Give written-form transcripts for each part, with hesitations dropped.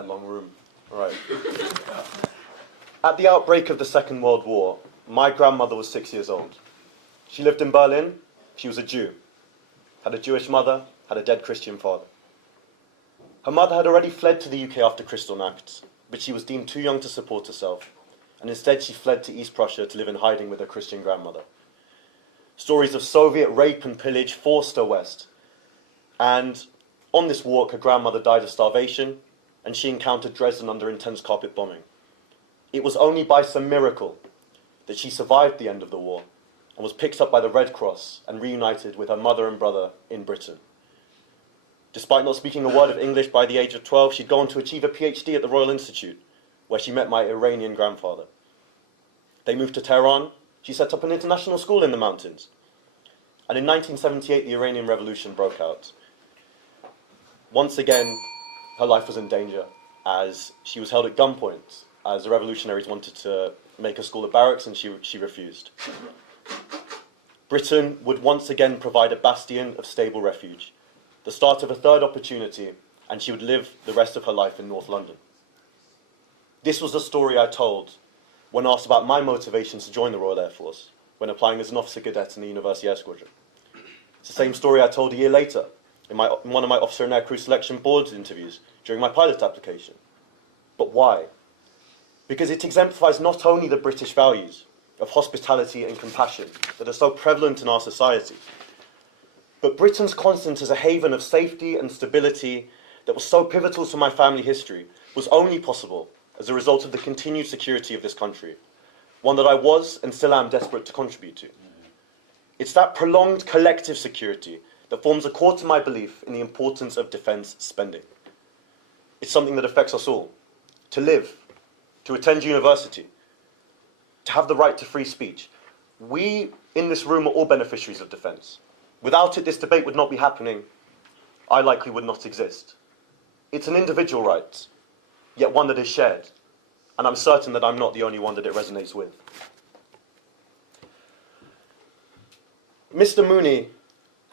quite a long room. Right. At the outbreak of the Second World War, my grandmother was 6 years old. She lived in Berlin. She was a Jew. Had a Jewish mother, had a dead Christian father. Her mother had already fled to the UK after Kristallnacht, but she was deemed too young to support herself, and instead she fled to East Prussia to live in hiding with her Christian grandmother. Stories of Soviet rape and pillage forced her west, and on this walk her grandmother died of starvation, and she encountered Dresden under intense carpet bombing. It was only by some miracle that she survived the end of the war and was picked up by the Red Cross and reunited with her mother and brother in Britain. Despite not speaking a word of English by the age of 12, she'd gone to achieve a PhD at the Royal Institute, where she met my Iranian grandfather. They moved to Tehran. She set up an international school in the mountains. And in 1978, the Iranian Revolution broke out. Once again, her life was in danger, as she was held at gunpoint, as the revolutionaries wanted to make her school a barracks, and she refused. Britain would once again provide a bastion of stable refuge, the start of a third opportunity, and she would live the rest of her life in North London. This was the story I told when asked about my motivations to join the Royal Air Force when applying as an officer cadet in the University Air Squadron. It's the same story I told a year later in one of my officer and aircrew selection board interviews during my pilot application. But why? Because it exemplifies not only the British values of hospitality and compassion that are so prevalent in our society, but Britain's constant as a haven of safety and stability that was so pivotal to my family history was only possible as a result of the continued security of this country, one that I was and still am desperate to contribute to. It's that prolonged collective security that forms a core to my belief in the importance of defence spending. It's something that affects us all. To live, to attend university, to have the right to free speech. We in this room are all beneficiaries of defence. Without it, this debate would not be happening. I likely would not exist. It's an individual right, yet one that is shared, and I'm certain that I'm not the only one that it resonates with. Mr. Mooney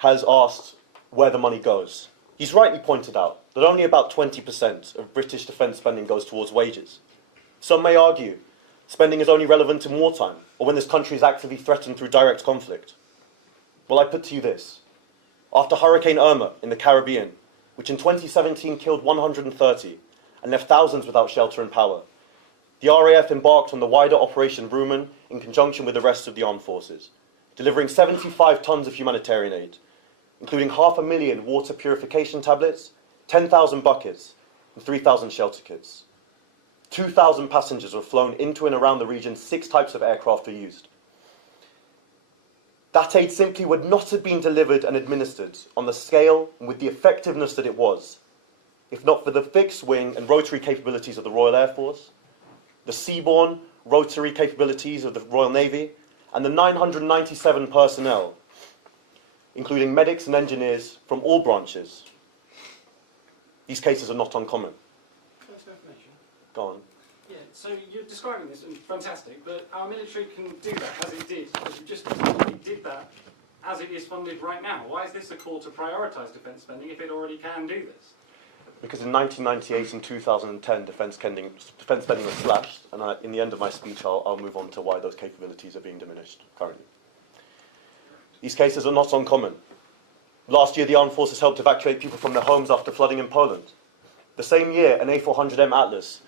has asked where the money goes. He's rightly pointed out that only about 20% of British defence spending goes towards wages. Some may argue spending is only relevant in wartime, or when this country is actively threatened through direct conflict. Well, I put to you this. After Hurricane Irma in the Caribbean, which in 2017 killed 130 and left thousands without shelter and power, the RAF embarked on the wider Operation Rumen in conjunction with the rest of the armed forces, delivering 75 tons of humanitarian aid, including 500,000 water purification tablets, 10,000 buckets, and 3,000 shelter kits. 2,000 passengers were flown into and around the region. 6 types of aircraft were used. That aid simply would not have been delivered and administered on the scale and with the effectiveness that it was, if not for the fixed wing and rotary capabilities of the Royal Air Force, the seaborne rotary capabilities of the Royal Navy, and the 997 personnel, including medics and engineers from all branches. These cases are not uncommon. First information. Go on. Yeah, so you're describing this, and fantastic, but our military can do that as it did. As you just it did that as it is funded right now. Why is this a call to prioritise defence spending if it already can do this? Because in 1998 and 2010, defence spending was slashed, and in the end of my speech, I'll move on to why those capabilities are being diminished currently. These cases are not uncommon. Last year, the armed forces helped evacuate people from their homes after flooding in Poland. The same year, an A400M Atlas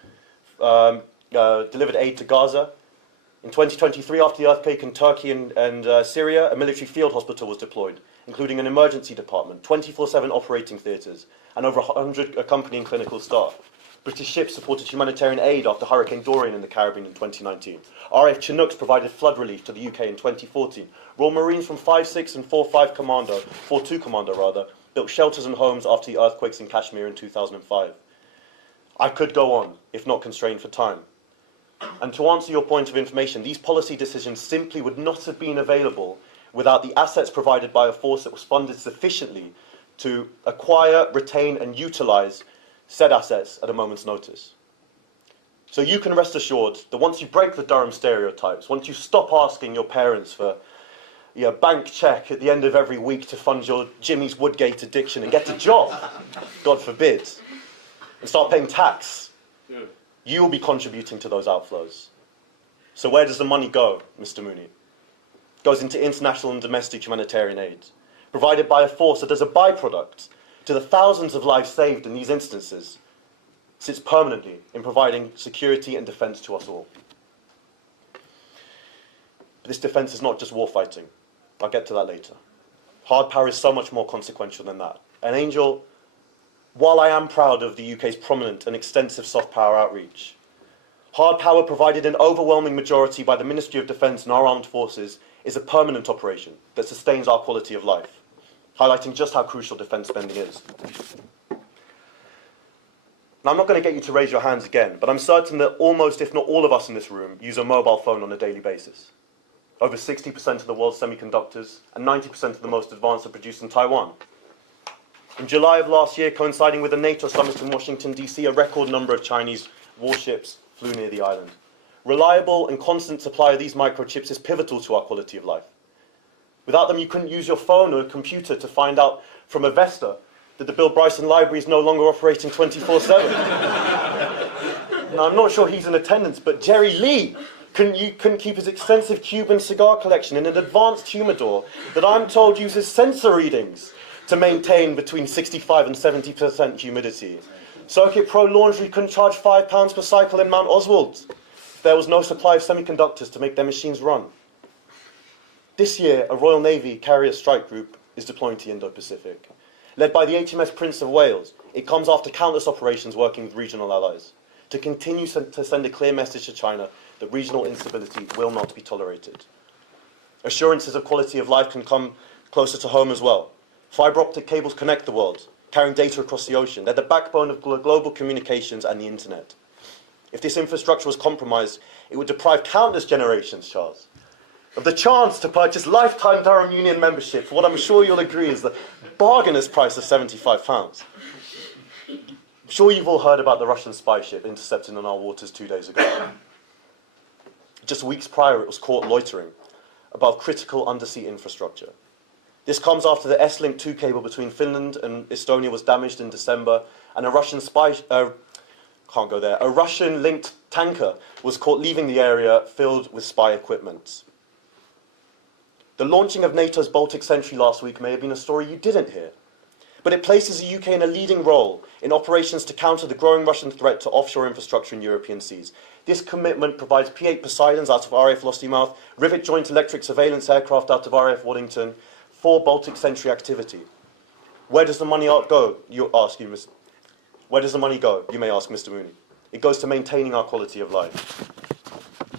delivered aid to Gaza. In 2023, after the earthquake in Turkey and Syria, a military field hospital was deployed, including an emergency department, 24/7 operating theatres, and over 100 accompanying clinical staff. British ships supported humanitarian aid after Hurricane Dorian in the Caribbean in 2019. RAF Chinooks provided flood relief to the UK in 2014. Royal Marines from 5-6 and 4-2 Commando built shelters and homes after the earthquakes in Kashmir in 2005. I could go on, if not constrained for time. And to answer your point of information, these policy decisions simply would not have been available without the assets provided by a force that was funded sufficiently to acquire, retain, and utilise said assets at a moment's notice. So you can rest assured that once you break the Durham stereotypes, once you stop asking your parents for a bank cheque at the end of every week to fund your Jimmy's Woodgate addiction and get a job, God forbid, and start paying tax You will be contributing to those outflows. So where does the money go, Mr. Mooney? It goes into international and domestic humanitarian aid, provided by a force that, as a byproduct to the thousands of lives saved in these instances, sits permanently in providing security and defence to us all. But this defence is not just war fighting. I'll get to that later. Hard power is so much more consequential than that. And Angel, while I am proud of the UK's prominent and extensive soft power outreach, hard power provided in overwhelming majority by the Ministry of Defence and our armed forces is a permanent operation that sustains our quality of life, highlighting just how crucial defence spending is. Now, I'm not going to get you to raise your hands again, but I'm certain that almost, if not all of us in this room, use a mobile phone on a daily basis. Over 60% of the world's semiconductors and 90% of the most advanced are produced in Taiwan. In July of last year, coinciding with the NATO summit in Washington, D.C., a record number of Chinese warships flew near the island. Reliable and constant supply of these microchips is pivotal to our quality of life. Without them, you couldn't use your phone or computer to find out from a Vesta that the Bill Bryson Library is no longer operating 24/7. Now, I'm not sure he's in attendance, but Jerry Lee couldn't keep his extensive Cuban cigar collection in an advanced humidor that I'm told uses sensor readings to maintain between 65 and 70% humidity. Circuit Pro Laundry couldn't charge £5 per cycle in Mount Oswald. There was no supply of semiconductors to make their machines run. This year, a Royal Navy carrier strike group is deploying to the Indo-Pacific. Led by the HMS Prince of Wales, it comes after countless operations working with regional allies to continue to send a clear message to China that regional instability will not be tolerated. Assurances of quality of life can come closer to home as well. Fibre optic cables connect the world, carrying data across the ocean. They're the backbone of global communications and the internet. If this infrastructure was compromised, it would deprive countless generations, Charles, of the chance to purchase lifetime Durham Union membership for what I'm sure you'll agree is the bargainous price of £75. I'm sure you've all heard about the Russian spy ship intercepted in our waters 2 days ago. Just weeks prior, it was caught loitering above critical undersea infrastructure. This comes after the S-Link 2 cable between Finland and Estonia was damaged in December, and a Russian-linked tanker was caught leaving the area filled with spy equipment. The launching of NATO's Baltic Sentry last week may have been a story you didn't hear, but it places the UK in a leading role in operations to counter the growing Russian threat to offshore infrastructure in European seas. This commitment provides P-8 Poseidons out of RAF Lossiemouth, Rivet Joint Electric Surveillance Aircraft out of RAF Waddington, for Baltic Sentry activity. Where does the money go? Where does the money go? You may ask, Mr. Mooney. It goes to maintaining our quality of life.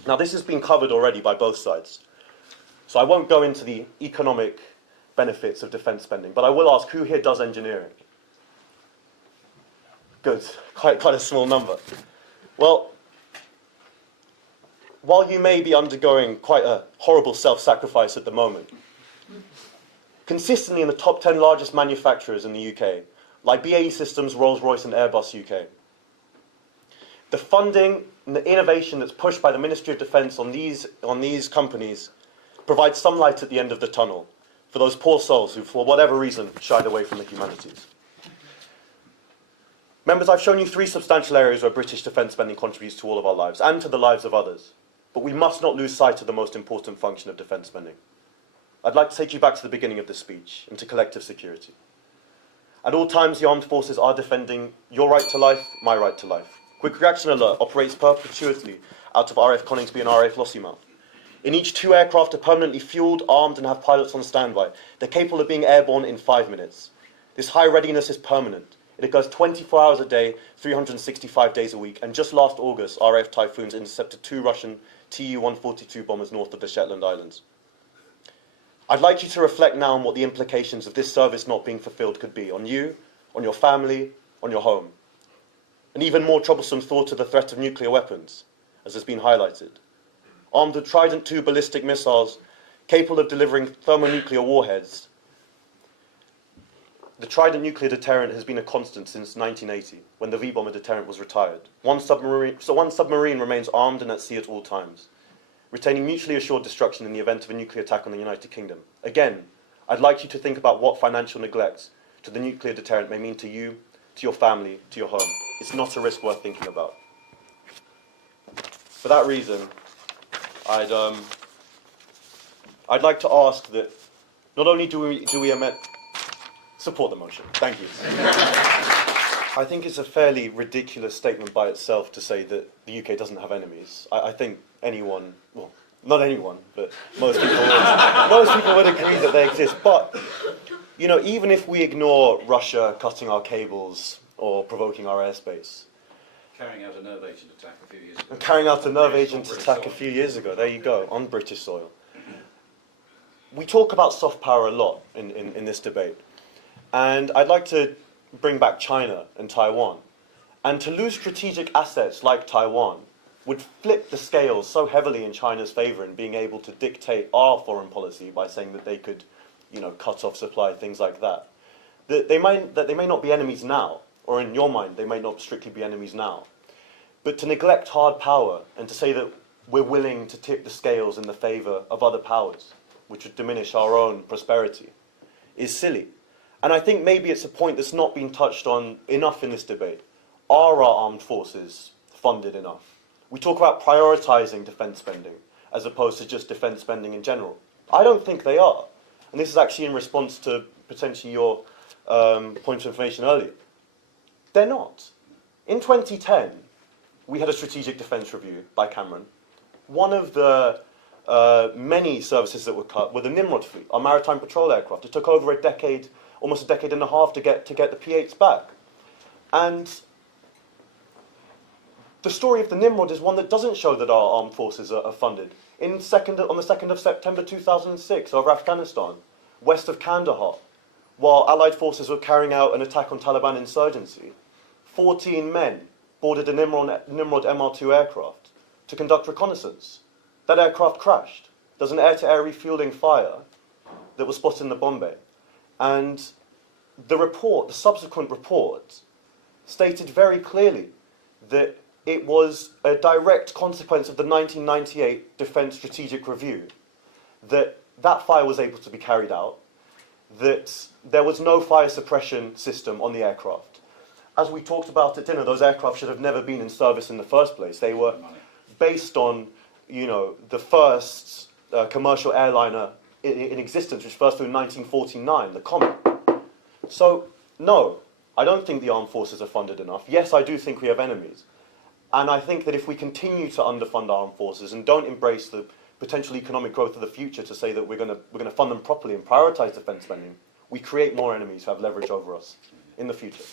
Now, this has been covered already by both sides, so I won't go into the economic benefits of defence spending, but I will ask, who here does engineering? Good, quite a small number. Well, while you may be undergoing quite a horrible self-sacrifice at the moment, consistently in the top 10 largest manufacturers in the UK, like BAE Systems, Rolls-Royce and Airbus UK, the funding and the innovation that's pushed by the Ministry of Defence on these companies provides some light at the end of the tunnel for those poor souls who, for whatever reason, shied away from the humanities. Members, I've shown you 3 substantial areas where British defence spending contributes to all of our lives and to the lives of others. But we must not lose sight of the most important function of defence spending. I'd like to take you back to the beginning of this speech and to collective security. At all times, the armed forces are defending your right to life, my right to life. Quick Reaction Alert operates perpetually out of RAF Coningsby and RAF Lossiemouth. In each, 2 aircraft are permanently fuelled, armed and have pilots on standby. They're capable of being airborne in 5 minutes. This high readiness is permanent. It occurs 24 hours a day, 365 days a week, and just last August, RAF Typhoons intercepted 2 Russian Tu-142 bombers north of the Shetland Islands. I'd like you to reflect now on what the implications of this service not being fulfilled could be on you, on your family, on your home. An even more troublesome thought to the threat of nuclear weapons, as has been highlighted. Armed with Trident II ballistic missiles capable of delivering thermonuclear warheads, the Trident nuclear deterrent has been a constant since 1980, when the V-bomber deterrent was retired. One submarine remains armed and at sea at all times, retaining mutually assured destruction in the event of a nuclear attack on the United Kingdom. Again, I'd like you to think about what financial neglect to the nuclear deterrent may mean to you, to your family, to your home. It's not a risk worth thinking about. for that reason, I'd like to ask that not only do we support the motion. Thank you. I think it's a fairly ridiculous statement by itself to say that the UK doesn't have enemies. I think anyone, well, not anyone, but most people would agree that they exist. But, you know, even if we ignore Russia cutting our cables or provoking our airspace. Carrying out a nerve agent attack a few years ago. Carrying out a nerve agent attack a few years ago, there you go, on British soil. We talk about soft power a lot in this debate. And I'd like to bring back China and Taiwan. And to lose strategic assets like Taiwan would flip the scales so heavily in China's favour in being able to dictate our foreign policy by saying that they could, you know, cut off supply, things like that. That they may not be enemies now, or in your mind, they may not strictly be enemies now. But to neglect hard power and to say that we're willing to tip the scales in the favour of other powers, which would diminish our own prosperity, is silly. And I think maybe it's a point that's not been touched on enough in this debate. Are our armed forces funded enough? We talk about prioritising defence spending as opposed to just defence spending in general. I don't think they are. And this is actually in response to potentially your point of information earlier. They're not. In 2010, we had a strategic defence review by Cameron. One of the many services that were cut were the Nimrod fleet, our maritime patrol aircraft. It took over a decade, almost a decade and a half to get the P8s back. And the story of the Nimrod is one that doesn't show that our armed forces are funded. On the 2nd of September 2006, over Afghanistan, west of Kandahar, while Allied forces were carrying out an attack on Taliban insurgency, 14 men boarded a Nimrod MR2 aircraft to conduct reconnaissance. That aircraft crashed. There's an air-to-air refueling fire that was spotted in the bomb bay. And the subsequent report, stated very clearly that it was a direct consequence of the 1998 Defence Strategic Review that fire was able to be carried out, that there was no fire suppression system on the aircraft. As we talked about at dinner, those aircraft should have never been in service in the first place. They were based on, you know, the first commercial airliner in existence, which first flew in 1949, the Comet. So, no, I don't think the armed forces are funded enough. Yes, I do think we have enemies. And I think that if we continue to underfund our armed forces and don't embrace the potential economic growth of the future to say that we're going to fund them properly and prioritise defence spending, we create more enemies who have leverage over us in the future.